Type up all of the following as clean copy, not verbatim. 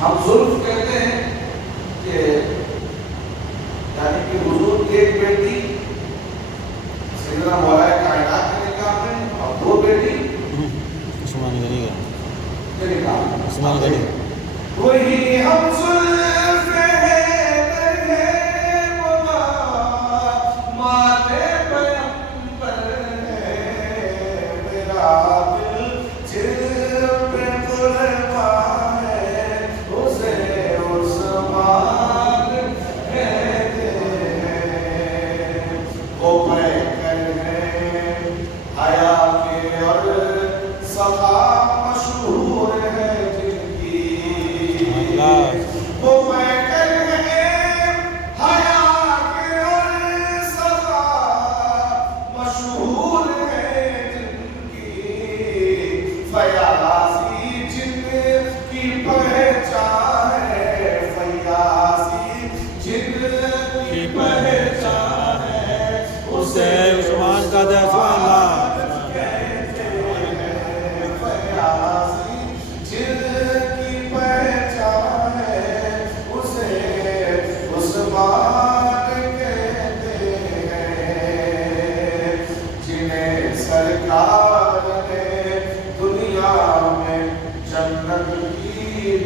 ہم ظلم کہتے ہیں کہ یعنی کہ حضور کی ایک بیٹی سیدنا مولا کائنات کے نکاح میں اور دو بیٹی عثمان غنی کے نکاح میں عثمان غنی وہی ہم زلف ہے وما ماتے پیمبر ہے میرا دل جل پہ قربان ہے اسے عثمان کہتے ہیں وہ پیکر ہے حیا کے اور سخا مشہور ہے وہ پیکر ہے حیا کے اور سخا مشہور ہے جن کی فیاضی جن کی پہچان ہے فیاضی جن کی پہچان ہے اسے عثمان کا دے سبحان اللہ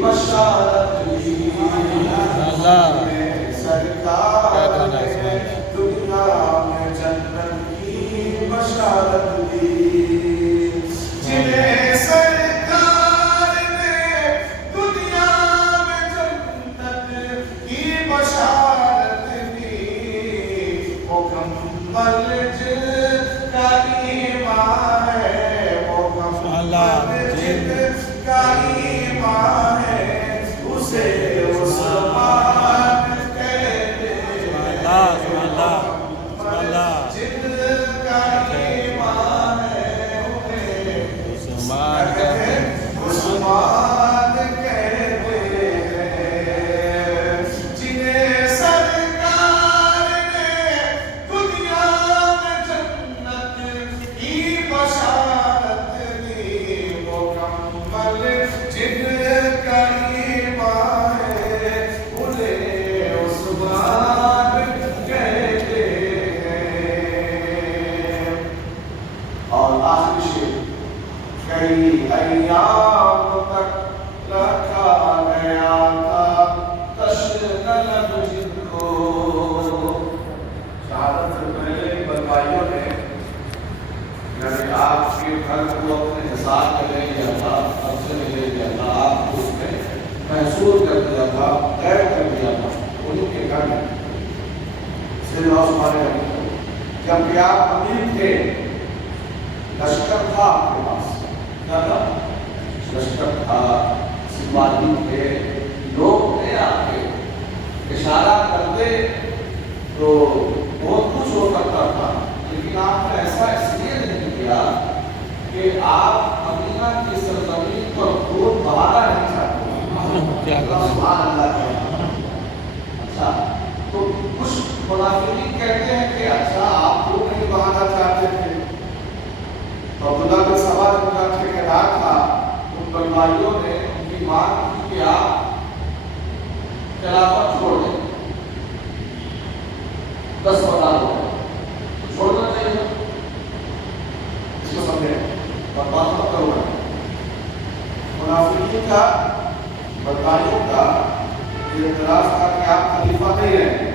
بشارت دی سرکار نے دنیا میں جنت کی بشارت دی جنہیں سرکار نے دنیا میں جنت کی بشارت دی مکمل جن کا ایمان ہے مکمل جن کا ایمان ہے اسے عثمان کہتے ہیں جن کا ایمان ہے انہیں عثمان کہتے ہیں جنہیں سرکار نے دنیا میں جنت کی بشارت دی مکمل جن کا ایمان ہے انہیں عثمان کہتے ہیں اور آخری شعر کئی ایام تک رکھا گیا تھا تشنلب جن کو شہادت سے پہلے بلوائیوں نے یعنی آپ کے گھر کو اپنے حساب میں لے لیا تھا اب سے لے لیا تھا آپ کو اس میں محسوس کر دیا تھا غیر کر دیا تھا انہیں کے گھر میں سیدنا عثمان غنی جب آپ امیر تھے لشکر تھا آپ کے پاس، کیا تھا؟ لشکر تھا، سپاہی تھے، لوگ تھے آپ کے، اشارہ کرتے تو بہت کچھ ہو سکتا تھا، لیکن آپ نے ایسا اس لیے نہیں کیا کہ آپ مدینہ کی سرزمین پر خون بہانا نہیں چاہتے۔ سبحان اللہ ہے۔ اچھا، تو کچھ منافقین کہتے ہیں کہ اچھا آپ خون نہیں بہانا چاہتے تھے، تو عبداللہ بن سبا جن کا ٹھیکیدار تھا، ان بنوائیوں نے ان کی مانگ کی کہ آپ خلافت چھوڑ دیں، 10 بتا دو چھوڑنا چاہیے، اس کو سمجھیں اور بات مت کرو گا۔ منافقین کا، بنوائیوں کا یہ اعتراض تھا کہ آپ خلیفہ نہیں رہے،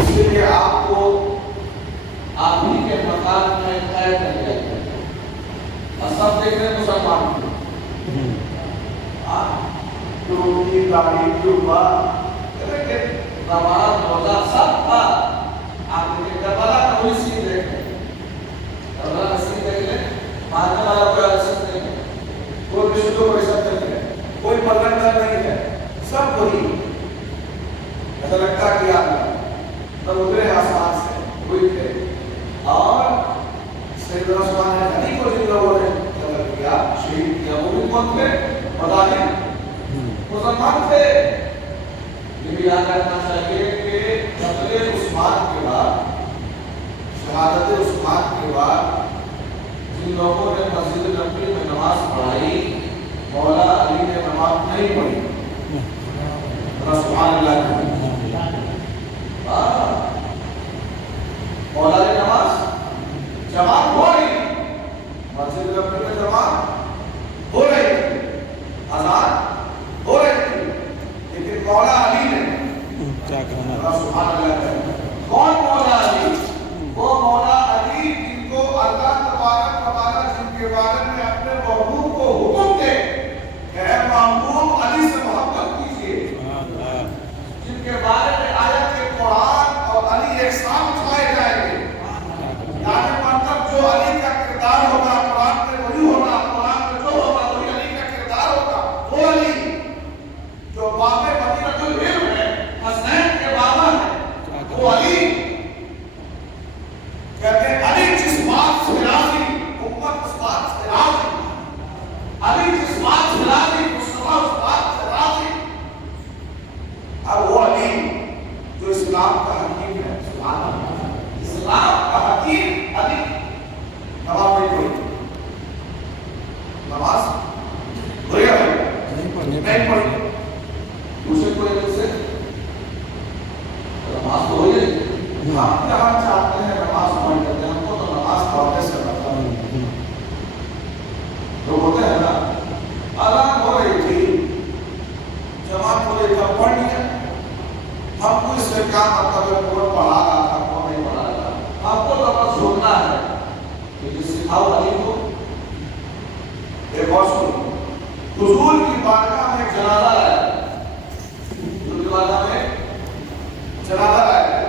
اس لیے آپ کو آپ ہی کے مکان میں قید کر دیا گیا۔ اور سب دیکھ رہے مسلمان کو، ٹوپی داڑھی جوبا نماز روزہ سب تھا، آپ نے کربلا کا کوئی سین دیکھ لیں، کربلا کا سین دیکھ لیں، مارنے والا کوئی عزت نہیں ہے، کوئی مشکلوں کو عزت نہیں ہے، کوئی پلندر نہیں ہے، سب وہی ایسا لگتا ہے کہ آپ تب اترے آسمان سے ہوئی تھے۔ اور سیدنا عثمان غنی کو جن لوگوں نے قتل کیا، شہید کیا، وہ بھی کون تھے؟ مظالم مسلمان تھے۔ یہ بھی یاد رکھنا چاہیے کہ قتل عثمان کے بعد، شہادت عثمان کے بعد جن لوگوں نے مسجد نبوی میں نماز پڑھائی، مولا علی نے نماز نہیں پڑھی۔ سبحان اللہ۔ مولا علی نماز جماعت ہو رہی، مسجد نبوی میں جماعت ہو رہی تھی، اذان ہو رہی تھی، لیکن مولا علی نے کیا کہنا؟ سبحان اللہ۔ کون مولا علی؟ وہ مولا علی جن کو اللہ تبارک و تعالیٰ جن کے بارے میں اپنے محبوب کو حکم دے کہ اے محبوب علی سے محبت کیجیے، جن کے بارے میں آیت قرآن اور علی ایک ساتھ اٹھائے جائیں گے، یعنی مطلب جو علی کا کردار ہوگا قرآن میں وہی ہوگا، قرآن میں جو ہوگا وہی علی کا کردار ہوگا، وہ علی جو باب مدینہ العلم ہے، حسین کے بابا ہے، وہ علی کہتے ہیں علی جس بات سے راضی امت اس بات سے راضی، علی جس بات سے راضی مصطفیٰ اس بات سے راضی۔ اب وہ علی جو اسلام کا حکیم ہے، سبحان اللہ، اسلام کا حکیم علی نماز نہیں پڑھی، نماز پڑھی نہیں پڑھی، دوسرے کوئی دل سے نماز تو ہوئی ہے۔ ہم جہاں چاہتے ہیں نماز پڑھ لیتے ہیں، ہم کو تو نماز پڑھنے سے مطلب تو ہوتے ہیں نا، اذان ہو رہی تھی، جماعت ہو رہی تھی، پڑھ لیا، ہم کو اس سے کیا مطلب ہے کون پڑھا رہا تھا کون نہیں پڑھا رہا تھا، ہم کو تو بس سننا ہے کہ جس سکھاؤ علی کو۔ ایک اور سنو، حضور کی بارگاہ میں جنازہ آیا، حضور کی بارگاہ میں جنازہ آیا،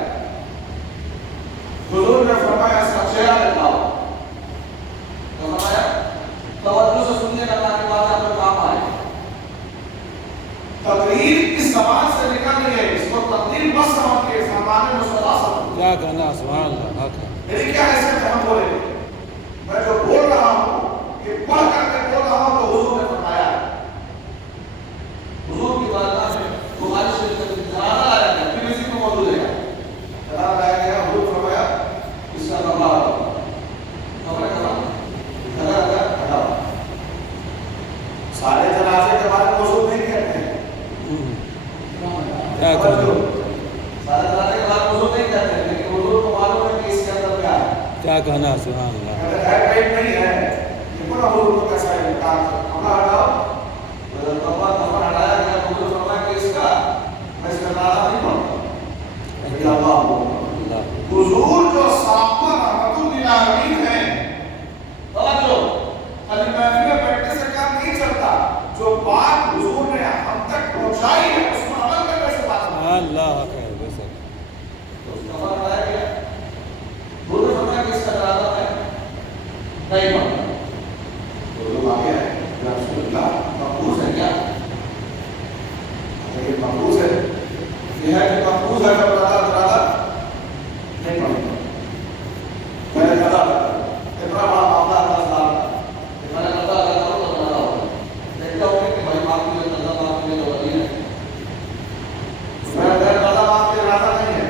حضور نے فرمایا اس کا چہرہ دکھاؤ، تو فرمایا توجہ سے سنیے گا تاکہ بات آپ کو کام آئے۔ تقریر اس زبان سے نکل رہی ہے، اس کو تقریر بس سمجھ کے فرمان مصطفیٰ سمجھ کیا کہنا؟ سبحان اللہ، حق ہے۔ میری کیا حیثیت ہے ہم بولے، میں جو بول رہا ہوں یہ پڑھ کر کے بول رہا ہوں تو حضور نے فرمایا۔ حضور کی بارگاہ میں بخاری شریف کا جنازہ آیا گیا، پھر اسی کو موضوع ہے جنازہ آیا گیا، حضور فرمایا اس کا نمبر سارے جنازے کے بارے میں موضوع نہیں کہتے ہیں، کیا کہنا؟ سارے جنازے کے بارے میں موضوع نہیں کہتے ہیں، لیکن حضور کو معلوم ہے کہ اس کے اندر کیا ہے، کیا کہنا؟ سبحان اللہ۔ ہے پیٹ نہیں ہے، لیکن حضور کو کیسا ہے انکار کپڑا ہٹاؤ، کپڑا ہٹایا گیا، حضور فرمایا کہ اس کا میں اس کا نعرہ نہیں پڑھتا، اللہ حضور جو صحابہ رحمۃ للعالمین ہیں، توجہ خالی محفل میں بیٹھنے سے کام نہیں چلتا، جو بات حضور نے ہم تک پہنچائی ہے اس پر عمل کرنے سے بات ہے۔ اللہ حق ہے، بس ہے کہ برادر نہیں پڑھتا میں نے قضا کرتا اتنا بڑا معاملہ اللہ سے کہ میں نے قضا کرتا ہوں تو قضا ہوگا دیکھتا ہوں کہ بھائی معاف کیجیے قضا معاف کیجیے تو ولی ہے میں قضا معاف کے ارادہ نہیں ہے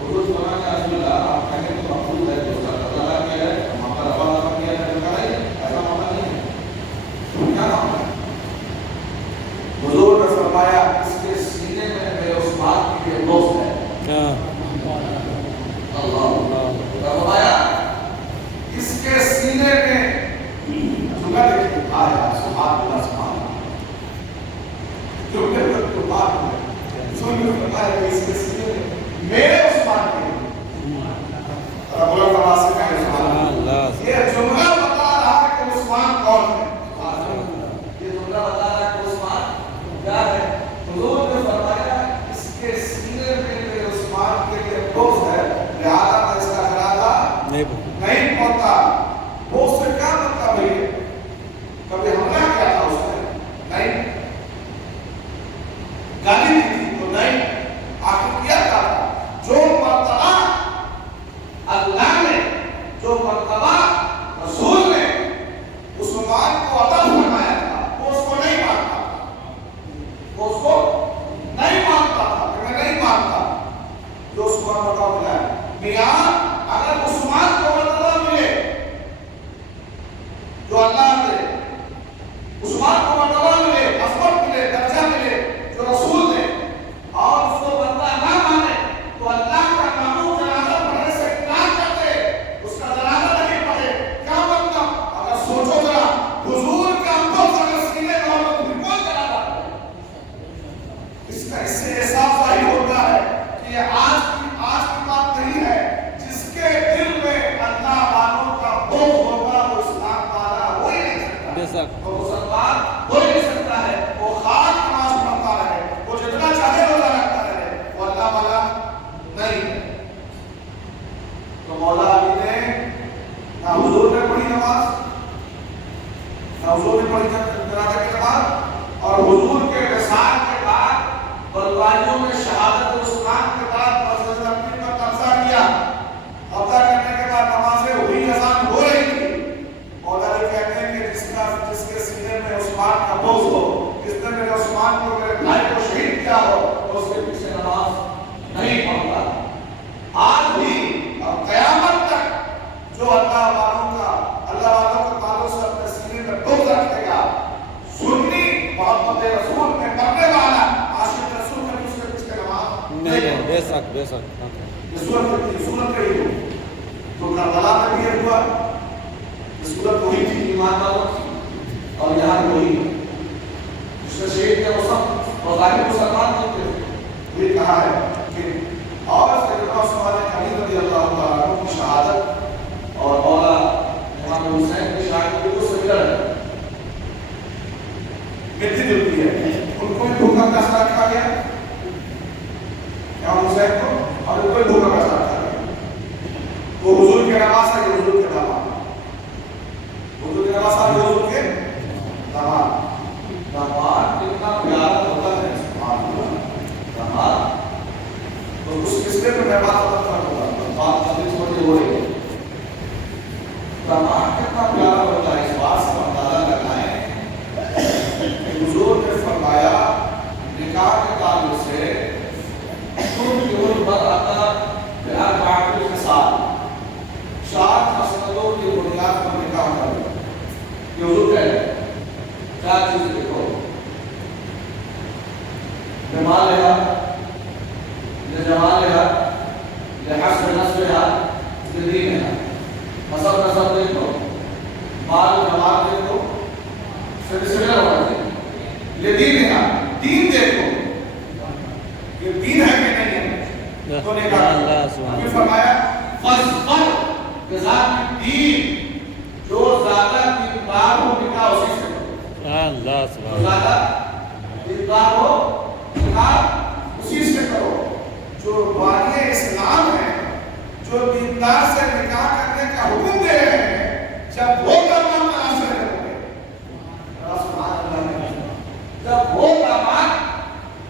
حضور فرمایا کہ رسول اللہ آپ کہیں تو مقبول ہے تو اس کا قضا ادا کیا ہے ہم آپ کا رفع ادا کیا ہے نہیں ایسا معاملہ نہیں ہے کیا معاملہ ہے حضور نے فرمایا اس کے سینے میں میرے اس بات کی یہ دوست ہے اللہ فرمایا اس کے سینے میں جگہ دیکھیں آیا سبحان اللہ سبحان اللہ جو کہ تو بات ہے سن کے فرمایا کہ اس کے سینے میں میرے اس بات کی رب العالمین سے کہے سبحان اللہ یہ جملہ بتا رہا ہے کہ عثمان کون ہے یہ جملہ بتا رہا ہے کہ عثمان کیا ہے حضور نے فرمایا اس کے سینے میں میرے عثمان کے لیے دوست ہے لہذا میں اس کا جنازہ نہیں پڑھتا وہ اس سے کیا مطلب ہے کبھی حملہ کیا تھا اس نے نہیں گالی دی تھی تو نہیں آخر کیا تھا جو مرتبہ اللہ نے جو مرتبہ رسول نے عثمان کو عطا فرمایا تھا وہ اس کو نہیں مانتا وہ اس کو نہیں مانتا تھا کہ میں نہیں مانتا جو اس کو مرتبہ ملا ہے میاں اگر عثمان کو مرتبہ ملے جو اللہ دے عثمان کو مرتبہ ملے عظمت ملے درجہ ملے جو رسول دے اور اس کو بندہ نہ مانے تو اللہ کا معمول جنازہ پڑھنے سے انکار کرتے اس کا جنازہ نہیں پڑھے کیا مطلب اگر سوچو ذرا حضور کا دوست اگر سینے کا ہو تو پھر کون جنازہ پڑھے اس کا اس سے احساس ظاہر ہوتا ہے کہ یہ آج کی بات نہیں ہے جس کے دل میں اللہ والوں کا بغض ہوگا وہ اسلام والا ہو ہی نہیں سکتا وہ مسلمان ہو ہی نہیں سکتا ہے وہ خاص نماز پڑھتا رہے وہ جتنا چاہے روزہ رکھتا رہے وہ اللہ والا نہیں ہے تو مولا علی نے نہ حضور نے پڑھی نماز نہ حضور نے پڑھی جنازہ کی نماز اور حضور کے وصال کے بعد بلوائیوں میں شہادت عثمان کے بعد مسجد نبوی پر قبضہ کیا قبضہ کرنے کے بعد نمازیں ہوئی اذان ہو رہی تھی مولا علی کہتے ہیں کہ جس کے سینے میں عثمان کا بغض ہو جس نے میرے عثمان کو میرے بھائی کو شہید کیا ہو تو اس کے پیچھے نماز نہیں پڑھتا آج بھی اور قیامت تک جو اللہ والوں کے تعلق سے اپنے سینے میں بغض رکھے گا سنی محبت رسول میں پڑھنے والا عاشق رسول میں اس کے پیچھے نماز نہیں بے شک یہ صورت رہی ہو تو کربلا میں بھی یہ ہوا یہ صورت وہی تھی ایمان والوں کی اور یہاں وہی جس نے شہید کیا وہ سب ظاہر مسلمان نہیں تھے یہ کہا ہے کہ اور سیدنا عثمان غنی رضی اللہ تعالیٰ عنہ کی شہادت اور مولا امام حسین کی شہادت بالکل سملر ہے ملتی جلتی ہے ان کو بھی دھوکہ کا ساتھ رکھا گیا امام حسین کو اور ان کو بھی دھوکہ کا ساتھ رکھا گیا وہ حضور کے نواز ہے کہ حضور کے داماد حضور کے نواز ہے حضور کے داماد کتنا پیارا ہوتا ہے داماد تو اس قصے میں میں بات کرتا ہوں بات کرنے چھوڑی ہو رہی ہے داماد کتنا پیارا ہوتا ہے اس بات سے اندازہ لگائیں حضور نے فرمایا نکاح کے تعلق سے تنکح المرأة بأربعة خصال 4 خصلتوں کی بنیاد پر نکاح کرو یہ حضور کہہ رہے ہیں 4 چیزیں دیکھو بمالها لجمالها لحسن نسبها لدينها نسب دیکھو مال جمال دیکھو سلسلہ ہونا چاہیے لدینہا دین دیکھو یہ دین ہے کہ نہیں ہے تو نکاح ابھی فرمایا فَاظْفَرْ بِذَاتِ الدِّینِ جو زیادہ دیندار ہو نکاح اسی سے کرو جو زیادہ دیندار ہو نکاح اسی سے کرو جو بانی اسلام ہے جو دیندار سے نکاح کرنے کا حکم دے رہے ہیں جب وہ داماد تلاش کرے جب وہ داماد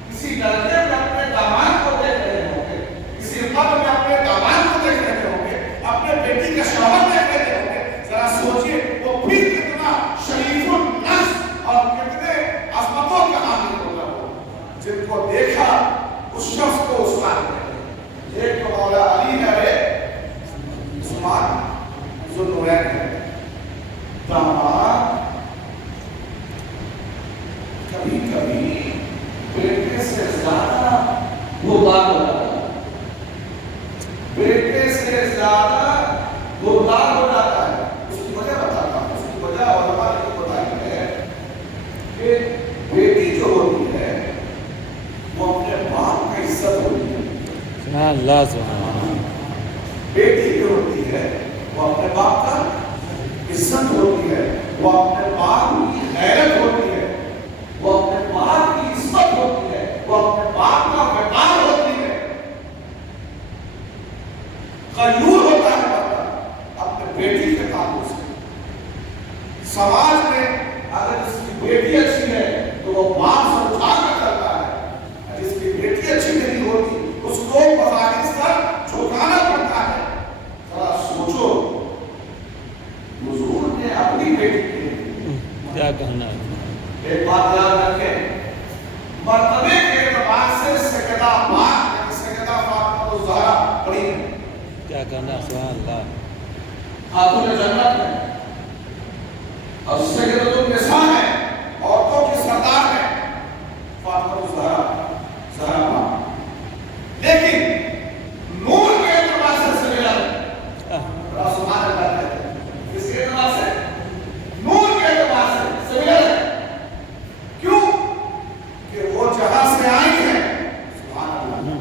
کسی درجے میں اپنے داماد کو دیکھ رہے ہوں گے جن کو دیکھا اس شخص کو عثمان کہتے ہیں، ایک تو مولا علی ہے، عثمان ذوالنورین ہے، داماد کبھی کبھی بیٹے سے زیادہ گردار ہو جاتا ہے، بیٹے سے زیادہ گردار ہو جاتا ہے۔ اس کی وجہ بتاتا ہوں، اس کی وجہ علماء نے بتائی ہے کہ بیٹی جو ہوتی ہے وہ اپنے باپ کا عزت ہوتی ہے، سبحان اللہ سبحان اللہ بیٹی جو ہوتی ہے وہ اپنے باپ کا عزت ہوتی ہے، وہ اپنے باپ کی غیرت ہوتی ہے، وہ اپنے باپ کی عزت ہوتی ہے، وہ اپنے باپ کا وقار ہوتی ہے، غیور ہوتا ہے بندہ اپنے بیٹی کے تعلق سے۔ سماج میں اگر اس کی بیٹی اچھی ہے تو وہ باپ سے اٹھا کر چلتا ہے، جس کی بیٹی اچھی نہیں ہوتی اس کو بظاہر سر جھکانا پڑتا ہے۔ ذرا سوچو، حضور نے اپنی بیٹی کے کیا کہنا ہے؟ ایک بات یاد رکھیں، مرتبے کے اعتبار سے سیدہ پاک یعنی سیدہ فاطمہ الزہرا بڑی ہے، کیا کہنا ہے؟ سبحان اللہ خاتون جنت ہے، اور سیدۃ النساء ہے، عورتوں کی سردار ہے فاطمہ الزہرا زہرا پاک، لیکن نور کے اعتبار سے سیدہ سبحان اللہ کہتے ہیں، اس کے اعتبار سے نور کے اعتبار سے سیدہ ہے، کیوں کہ وہ جہاں سے آئی ہے سبحان اللہ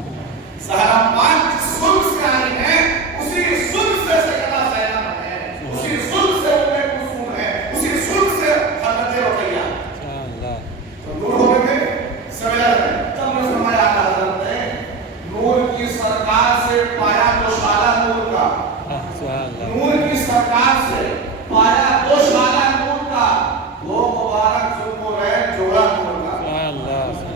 زہرا پاک جس سلب سے آئی ہے اسی سلب سے سیدہ زینب ہے، اسی سلب سے ام کلثوم ہے، اسی سلب سے حضرت رقیہ، سبحان اللہ تو نور ہو گئے سیدہ ہے۔ تب نے فرمایا حضرت نے نور کی سرکار سے پایا دوشالہ نور کا، سبحان اللہ نور کی سرکار سے پایا دوشالہ نور کا، وہ مبارک ذوالنورین جوڑا نور کا۔ سبحان اللہ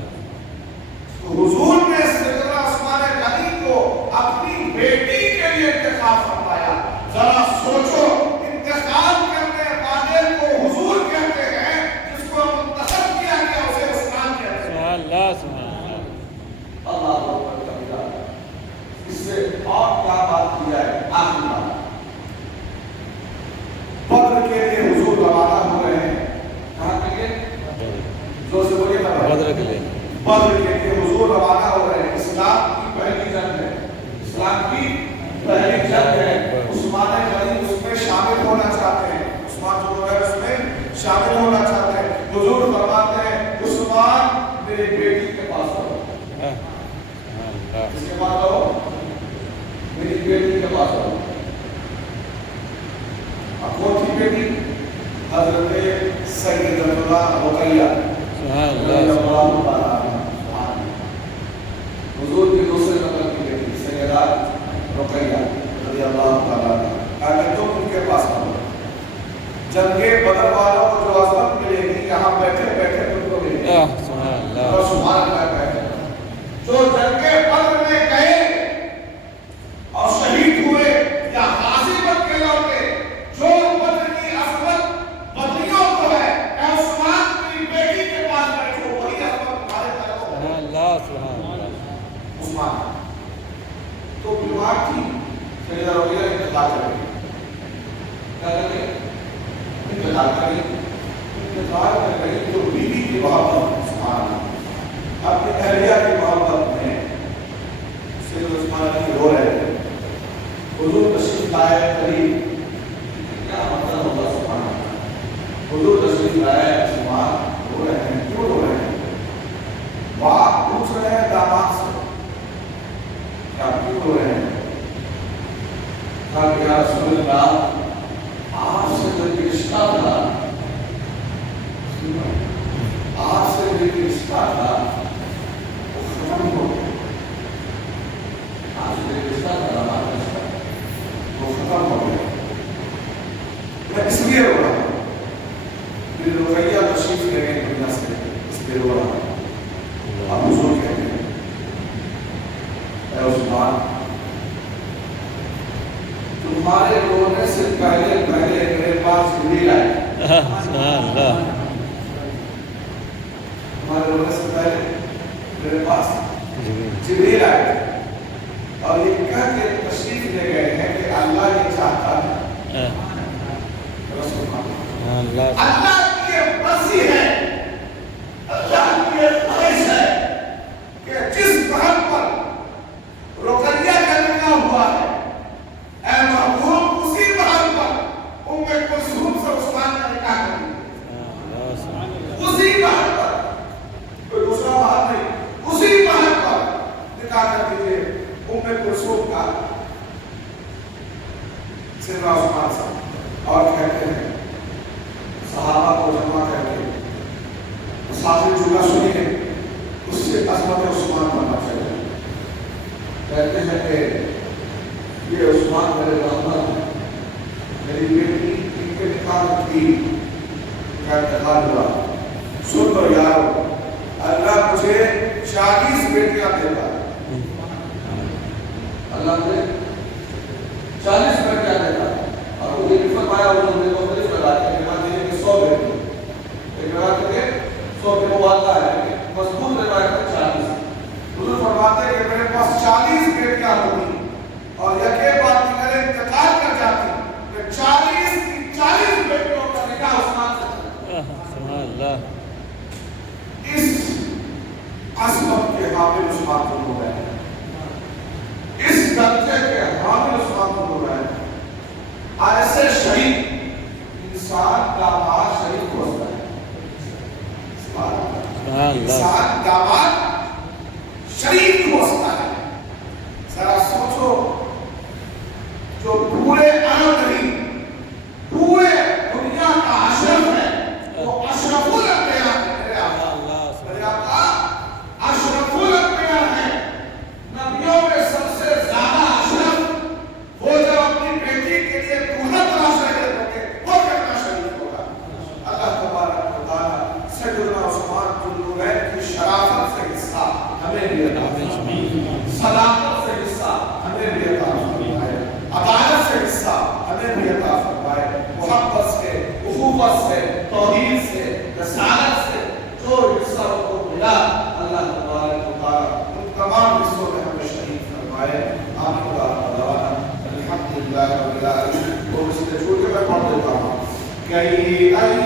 تو حضور نے سیدنا عثمان غنی کو اپنی بیٹی کے لیے انتخاب فرمایا۔ ذرا سوچو، انتخاب کرنے والے کو حضور کہتے ہیں، جس کو منتخب کیا گیا اسے عثمان کہتے ہیں۔ سبحان اللہ سبحان اللہ اللہ اکبر کبیرہ۔ اس سے اور کیا بات کی جائے؟ آخری بات، بدر کے لیے حضور روانہ ہو رہے ہیں، کہاں کے لیے؟ زور سے بولیے نا بھائی۔ بدر کے لیے بدر کے لیے حضور روانہ ہو رہے ہیں، اسلام کی پہلی جنگ ہے، اسلام کی پہلی جنگ ہے، عثمان غنی اس میں شامل ہونا چاہتے ہیں، عثمان ذوالنورین اس میں شامل ہونا چاہتے ہیں۔ حضور فرماتے ہیں عثمان میری بیٹی کے پاس آؤ، سبحان اللہ اس کے بعد آؤ میری بیٹی کے پاس آؤ۔ اب کون سی بیٹی؟ حضرت سیدتنا رقیہ سبحان رضی اللہ اللہ تعالیٰ عنہا، حضور کی دوسرے نمبر کی بیٹی سیدہ رقیہ رضی اللہ تعالیٰ عنہا، کہا کہ تم ان کے پاس آؤ، جنگ بدر والوں کو جو عظمت ملے گی یہاں بیٹھے بیٹھے تم کو ملے گی۔ سبحان اور اللہ سبحان اللہ کہتے ہیں، جو جنگ بدر میں گئے اور شہید ہوئے یا غازی بن کے لوٹے، جو بدر کی عظمت بدریوں کو ہے، اے عثمان میری بیٹی کے پاس بیٹھو، وہی عظمت تمہارے طرف ہے۔ سبحان اللہ سبحان اللہ عثمان تو بیمار تھی، سیدہ رقیہ انتقال کر گئی، کیا کر گئی؟ انتقال کر گئی، انتقال کر گئی تو بیوی کی محبت، سبحان اللہ، اپنی اہلیہ کی محبت میں سیدنا عثمان غنی رو رہے تھے، حضور تشریف لائے قریب، کیا مطلب ہوگا سبحان اللہ، حضور تشریف لائے، عثمان رو رہے ہیں، کیوں رو رہے ہیں؟ باپ پوچھ رہے ہیں داماد سے، کیا کیوں رو رہے ہیں؟ کہا کہ یا رسول اللہ آپ سے جو رشتہ تھا، آپ سے جو رشتہ تھا وہ ختم ہو گیا، آپ سے جو رشتہ تھا ہمارا رشتہ وہ ختم ہو گیا، میں اس لیے رو رہا ہوں، میری رقیہ تشریف لے گئے دنیا سے، اس لیے رو رہا ہوں۔ اب حضور کہتے ہیں اے عثمان تمہارے رونے سے پہلے میرے پاس جبریل آئے، سبحان اللہ تمہارے رونے سے پہلے میرے پاس جبریل آئے اور یہ کہہ کے تشریف لے گئے ہیں کہ اللہ یہ چاہتا ہے اللہ کی یہ مرضی ہے، اللہ کی یہ خواہش ہے کہ جس بہن پر رقیہ کا نکاح ہوا ہے اے محبوب اسی بہن پر ام کلثوم سے عثمان کا نکاح کر دیجیے، اسی بہن پر، کوئی دوسرا بہن نہیں، اسی بہن پر نکاح کر دیجیے ام کلثوم کا سیدنا عثمان صاحب۔ اور کہتے ہیں صحابہ کو جمع کر کے ساتھ جملہ سنیے، اس سے عظمت عثمان بننا چاہیے۔ کہتے ہیں کہ یہ عثمان میرے رحمت ہے، میری بیٹی ان کے نکاح کی کا انتقال ہوا، سن لو یارو اللہ مجھے 40 بیٹیاں دیتا، اللہ مجھے 40 بیٹیاں دیتا، اور وہ یہ بھی فرمایا انہوں نے مختلف لگاتے ہیں کہ 100 بیٹی، ایک روایت کے 100 بیٹی وہ آتا ہے مضبوط روایت ہے 40۔ حضور فرماتے ہیں کہ میرے پاس 40 بیٹیاں ہوگی اور یکے بعد دیگر انتقال کر جاتی، میں 40 کی 40 بیٹیوں کا نکاح عثمان سے سبحان اللہ۔ اس عظمت کے حامل عثمان کو ہو گئے، اس درجے کے حامل عثمان کو ہو گئے۔ ایسے شریف انسان داماد شریف ہوتا ہے، انسان داماد شریف ہوتا ہے۔ ذرا سوچو جو پورے عرب نہیں پورے دنیا کا اشرف ہے وہ اشرف الانبیاء ہے، میرے آقا اشرف الانبیاء ہے، نبیوں میں سب سے زیادہ اشرف، وہ جب اپنی بیٹی کے لیے دولہا تلاش رہے ہوگے وہ کتنا شریف ہوگا۔ اللہ تبارک و تعالیٰ سیدنا عثمان ذوالنورین کی شرافت سے حصہ ہمیں بھی عطا فرمائے، صداقت سے حصہ ہمیں بھی عطا فرمائے، عدالت سے حصہ ہمیں بھی عطا فرمائے، محبت سے، اخوت سے، توحید سے، رسالت سے جو حصہ ان کو ملا اللہ تبارک و تعالیٰ ان تمام حصوں میں ہمیں شریک فرمائے۔ آمین دعوانا الحمدللہ رب العالمین۔ اور اس کے چھوٹے میں پڑھ دیتا ہوں۔ کئی ایام